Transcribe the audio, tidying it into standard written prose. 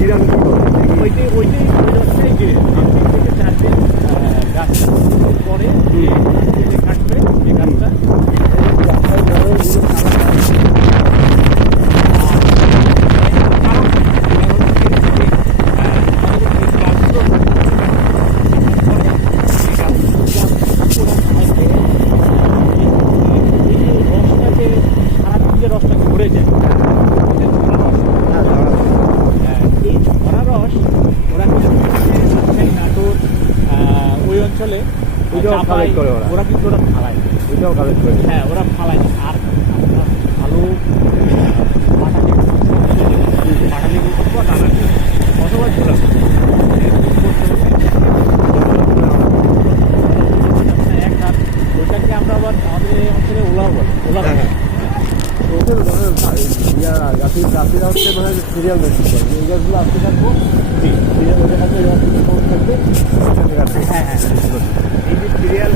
জিরান কি করে? ওইটাই ওই রসটাই গিরে 3 থেকে 4 দিন গাছটা পরে যে কাটবে এই গাছটা রসটা ঘুরে যায় এই ঝরা রস ওরা রাজশাহী নাটোর ওই অঞ্চলে ওইটাও কালেক্ট করে ওরা কিন্তু ওরা ফালায় ওইটাও কালেক্ট করে। হ্যাঁ ওরা ফালায় আর আপনার ভালো পাটালি অথবা ডানা অথবা ঝোলা এক হাত ওইটাকে আমরা আবার আমাদের অঞ্চলে ওলা বলে ওলা গাছীরা হচ্ছে মানে সিরিয়াল বেশি করে এই গাছগুলো আসতে থাকবো সিরিয়াল ওদের হাতে থাকবে হ্যাঁ হ্যাঁ এই যে সিরিয়াল